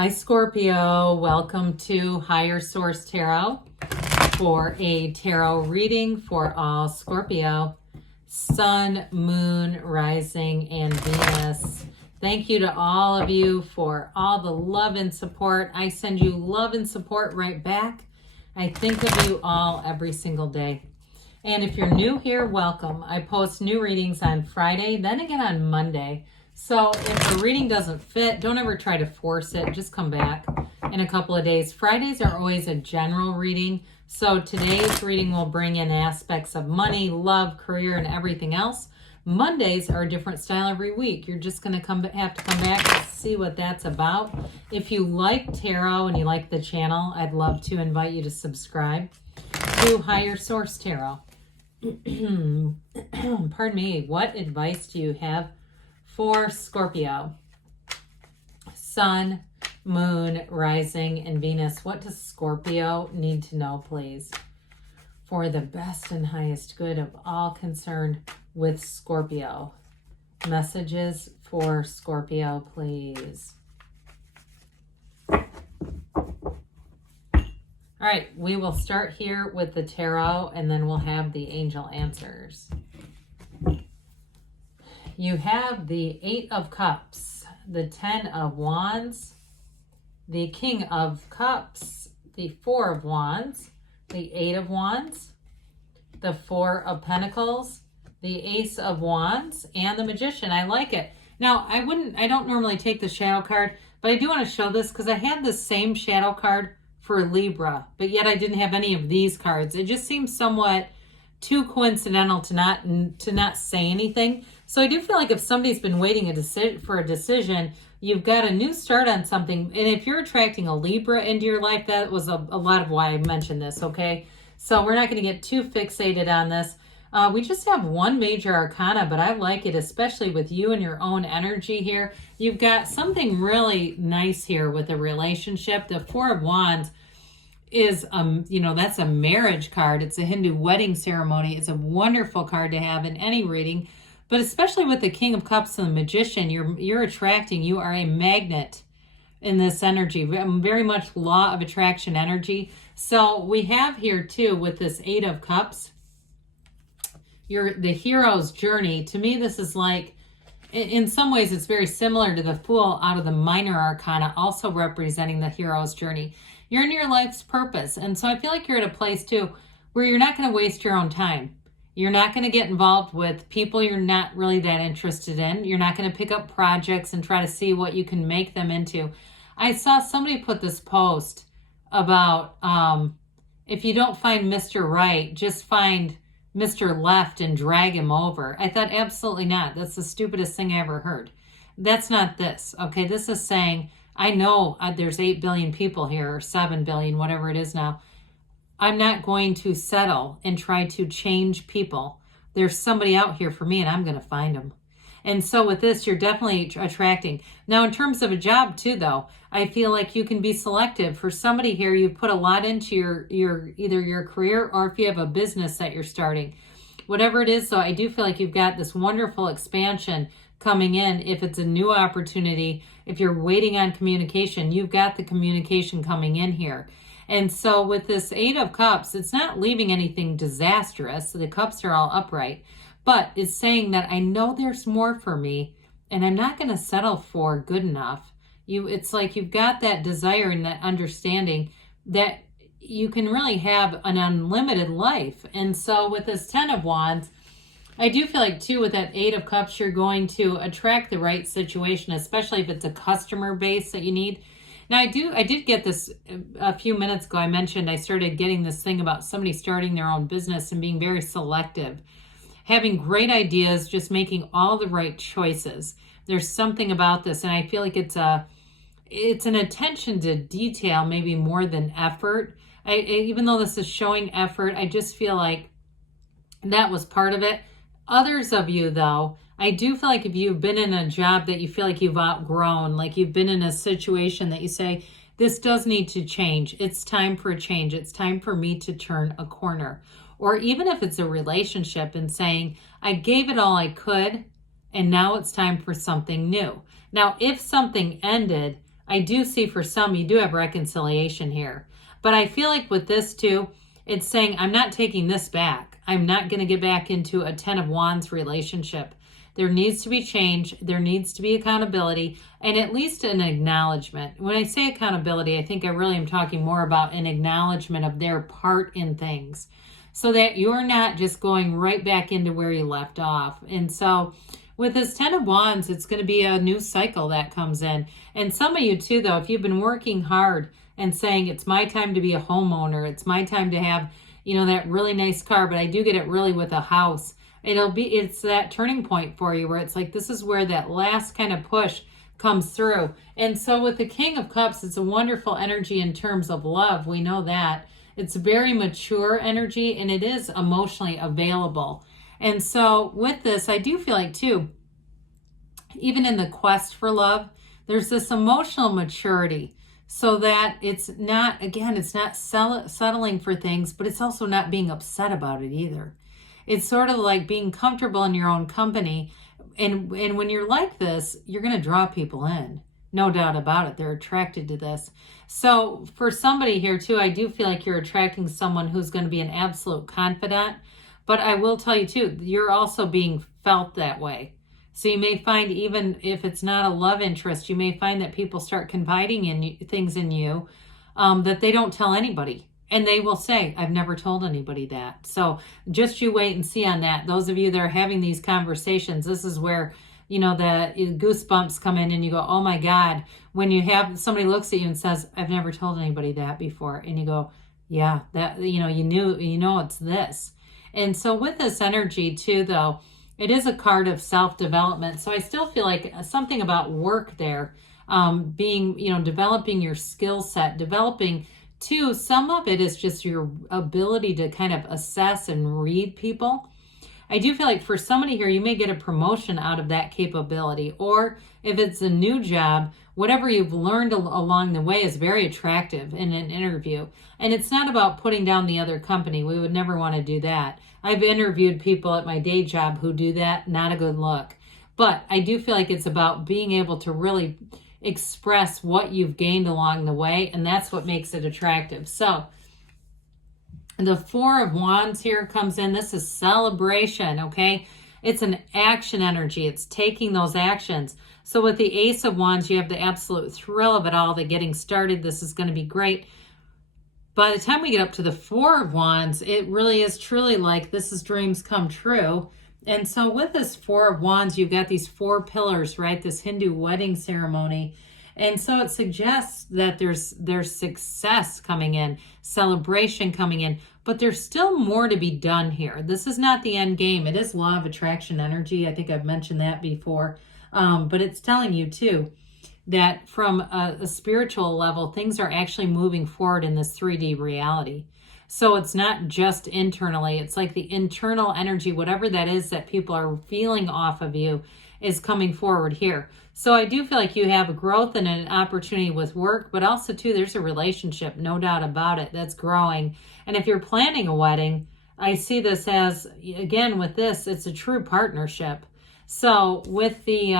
Hi Scorpio, welcome to Higher Source Tarot for a tarot reading for all Scorpio, Sun, Moon, Rising, and Venus. Thank you to all of you for all the love and support. I send you love and support right back. I think of you all every single day. And if you're new here, welcome. I post new readings on Friday, then again on Monday. So if the reading doesn't fit, don't ever try to force it. Just come back in a couple of days. Fridays are always a general reading. So today's reading will bring in aspects of money, love, career, and everything else. Mondays are a different style every week. You're just going to have to come back and see what that's about. If you like tarot and you like the channel, I'd love to invite you to subscribe to Higher Source Tarot. Pardon me. What advice do you have for Scorpio? Sun, Moon, Rising, and Venus. What does Scorpio need to know, please? For the best and highest good of all concerned with Scorpio. Messages for Scorpio, please. All right, we will start here with the tarot and then we'll have the angel answers. You have the Eight of Cups, the Ten of Wands, the King of Cups, the Four of Wands, the Eight of Wands, the Four of Pentacles, the Ace of Wands, and the Magician. I like it. Now, I don't normally take the shadow card, but I do want to show this because I had the same shadow card for Libra, but yet I didn't have any of these cards. It just seems somewhat too coincidental to not say anything. So I do feel like if somebody's been waiting for a decision, you've got a new start on something. And if you're attracting a Libra into your life, that was a lot of why I mentioned this, okay? So we're not going to get too fixated on this. We just have one major arcana, but I like it, especially with you and your own energy here. You've got something really nice here with a relationship. The Four of Wands is, that's a marriage card. It's a Hindu wedding ceremony. It's a wonderful card to have in any reading. But especially with the King of Cups and the Magician, you're attracting, you are a magnet in this energy, very much law of attraction energy. So we have here too with this Eight of Cups, the hero's journey. To me, this is like, in some ways, it's very similar to the Fool out of the minor arcana, also representing the hero's journey. You're in your life's purpose. And so I feel like you're at a place too where you're not going to waste your own time. You're not going to get involved with people you're not really that interested in. You're not going to pick up projects and try to see what you can make them into. I saw somebody put this post about if you don't find Mr. Right, just find Mr. Left and drag him over. I thought, absolutely not. That's the stupidest thing I ever heard. That's not this. Okay, this is saying, I know there's 8 billion people here, or 7 billion, whatever it is now. I'm not going to settle and try to change people. There's somebody out here for me and I'm going to find them. And so with this, you're definitely attracting. Now, in terms of a job too, though, I feel like you can be selective. For somebody here, you put a lot into either your career or if you have a business that you're starting. Whatever it is, though, I do feel like you've got this wonderful expansion coming in. If it's a new opportunity, if you're waiting on communication, you've got the communication coming in here. And so with this Eight of Cups, it's not leaving anything disastrous. The cups are all upright, but it's saying that I know there's more for me and I'm not going to settle for good enough. It's like you've got that desire and that understanding that you can really have an unlimited life. And so with this Ten of Wands, I do feel like too with that Eight of Cups, you're going to attract the right situation, especially if it's a customer base that you need. Now, I did get this a few minutes ago. I mentioned I started getting this thing about somebody starting their own business and being very selective, having great ideas, just making all the right choices. There's something about this, and I feel like it's an attention to detail, maybe more than effort. Even though this is showing effort, I just feel like that was part of it. Others of you, though, I do feel like if you've been in a job that you feel like you've outgrown, like you've been in a situation that you say, this does need to change. It's time for a change. It's time for me to turn a corner. Or even if it's a relationship and saying, I gave it all I could, and now it's time for something new. Now, if something ended, I do see for some, you do have reconciliation here. But I feel like with this too, it's saying, I'm not taking this back. I'm not going to get back into a 10 of Wands relationship. There needs to be change. There needs to be accountability and at least an acknowledgement. When I say accountability, I think I really am talking more about an acknowledgement of their part in things so that you're not just going right back into where you left off. And so with this 10 of Wands, it's going to be a new cycle that comes in. And some of you too, though, if you've been working hard and saying, it's my time to be a homeowner, it's my time to have, you know, that really nice car, but I do get it really with a house. It's that turning point for you where it's like, this is where that last kind of push comes through. And so with the King of Cups, it's a wonderful energy in terms of love. We know that. It's very mature energy and it is emotionally available. And so with this, I do feel like too, even in the quest for love, there's this emotional maturity so that it's not, again, it's not settling for things, but it's also not being upset about it either. It's sort of like being comfortable in your own company. And when you're like this, you're going to draw people in. No doubt about it. They're attracted to this. So for somebody here too, I do feel like you're attracting someone who's going to be an absolute confidant. But I will tell you too, you're also being felt that way. So you may find, even if it's not a love interest, you may find that people start confiding in things in you that they don't tell anybody. And they will say, I've never told anybody that. So just you wait and see on that. Those of you that are having these conversations, this is where, you know, the goosebumps come in and you go, oh my God, when you have somebody looks at you and says, I've never told anybody that before. And you go, yeah, that, you know, it's this. And so with this energy too, though, it is a card of self-development. So I still feel like something about work there, being, you know, developing your skill set, developing too, some of it is just your ability to kind of assess and read people. I do feel like for somebody here, you may get a promotion out of that capability. Or if it's a new job, whatever you've learned along the way is very attractive in an interview. And it's not about putting down the other company. We would never want to do that. I've interviewed people at my day job who do that. Not a good look. But I do feel like it's about being able to really express what you've gained along the way, and that's what makes it attractive. So the Four of Wands here comes in. This is celebration, okay? It's an action energy. It's taking those actions. So with the Ace of Wands, you have the absolute thrill of it all, the getting started. This is going to be great. By the time we get up to the Four of Wands, it really is truly like this is dreams come true. And so with this Four of Wands, you've got these four pillars, right? This Hindu wedding ceremony. And so it suggests that there's success coming in, celebration coming in, but there's still more to be done here. This is not the end game. It is law of attraction energy. I think I've mentioned that before. But it's telling you too that from a spiritual level, things are actually moving forward in this 3D reality. So it's not just internally. It's like the internal energy, whatever that is that people are feeling off of you, is coming forward here. So I do feel like you have a growth and an opportunity with work, but also too, there's a relationship, no doubt about it, that's growing. And if you're planning a wedding, I see this as, again, with this, it's a true partnership. So with the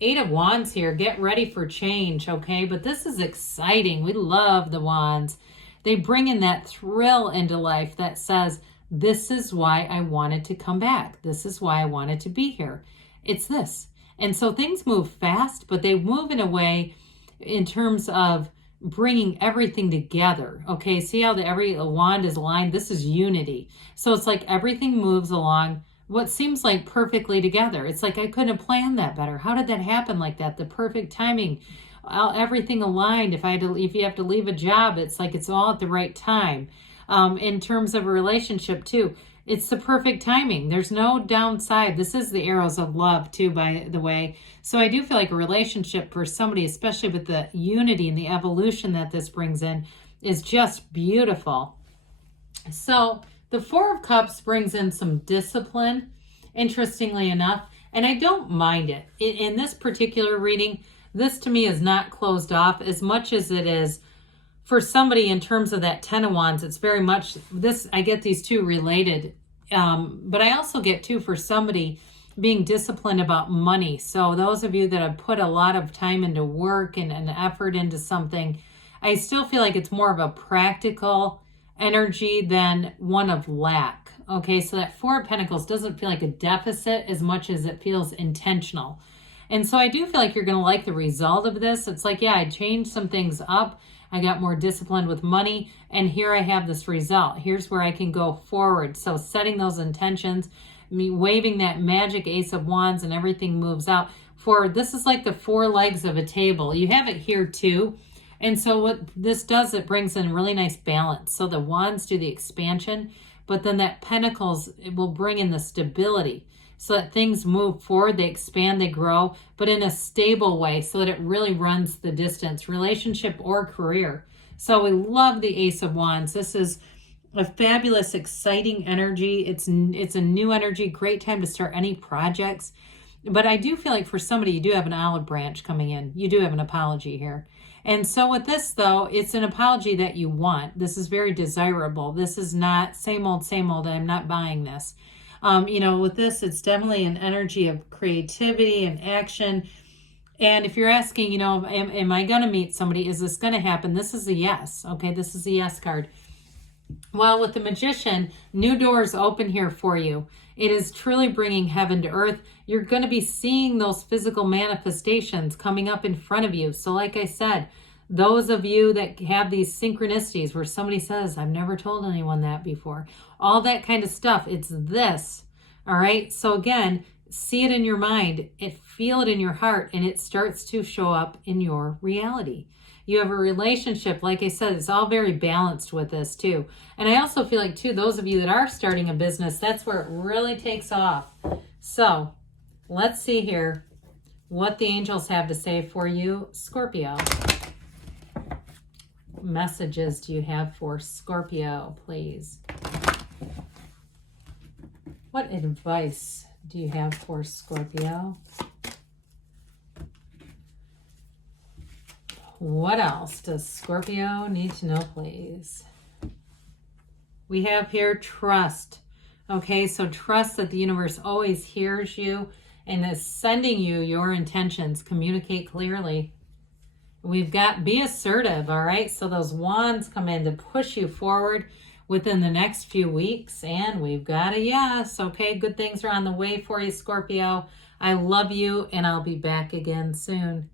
Eight of Wands here, get ready for change, okay? But this is exciting. We love the Wands. They bring in that thrill into life that says, this is why I wanted to come back. This is why I wanted to be here. It's this. And so things move fast, but they move in a way in terms of bringing everything together. Okay, see how every wand is aligned? This is unity. So it's like everything moves along what seems like perfectly together. It's like I couldn't have planned that better. How did that happen like that? The perfect timing. Everything aligned. If you have to leave a job, it's like it's all at the right time. In terms of a relationship too, it's the perfect timing. There's no downside. This is the arrows of love too, by the way. So I do feel like a relationship for somebody, especially with the unity and the evolution that this brings in, is just beautiful. So the Four of Cups brings in some discipline, interestingly enough, and I don't mind it. In this particular reading, this to me is not closed off as much as it is for somebody in terms of that Ten of Wands. It's very much this, I get these two related, but I also get too for somebody being disciplined about money. So those of you that have put a lot of time into work and effort into something, I still feel like it's more of a practical energy than one of lack. Okay, so that Four of Pentacles doesn't feel like a deficit as much as it feels intentional. And so I do feel like you're going to like the result of this. It's like, yeah, I changed some things up. I got more disciplined with money, and here I have this result. Here's where I can go forward. So setting those intentions, me waving that magic Ace of Wands, and everything moves out. For this is like the four legs of a table. You have it here too. And so what this does, it brings in really nice balance. So the Wands do the expansion, but then that Pentacles, it will bring in the stability so that things move forward, they expand, they grow, but in a stable way so that it really runs the distance, relationship or career. So we love the Ace of Wands. This is a fabulous, exciting energy. It's a new energy, great time to start any projects. But I do feel like for somebody, you do have an olive branch coming in. You do have an apology here. And so with this, though, it's an apology that you want. This is very desirable. This is not same old, I'm not buying this. With this, it's definitely an energy of creativity and action. And if you're asking, am I going to meet somebody? Is this going to happen? This is a yes. Okay, this is a yes card. Well, with the Magician, new doors open here for you. It is truly bringing heaven to earth. You're going to be seeing those physical manifestations coming up in front of you. So like I said, those of you that have these synchronicities where somebody says, I've never told anyone that before, all that kind of stuff, it's this. All right. So again, see it in your mind, feel it in your heart, and it starts to show up in your reality. You have a relationship, like I said, it's all very balanced with this too. And I also feel like too, those of you that are starting a business, that's where it really takes off. So let's see here what the angels have to say for you, Scorpio. Messages do you have for Scorpio, please? What advice do you have for Scorpio? What else does Scorpio need to know, please? We have here trust. Okay, so trust that the universe always hears you and is sending you your intentions. Communicate clearly. We've got be assertive, all right? So those wands come in to push you forward within the next few weeks. And we've got a yes. Okay, good things are on the way for you, Scorpio. I love you, and I'll be back again soon.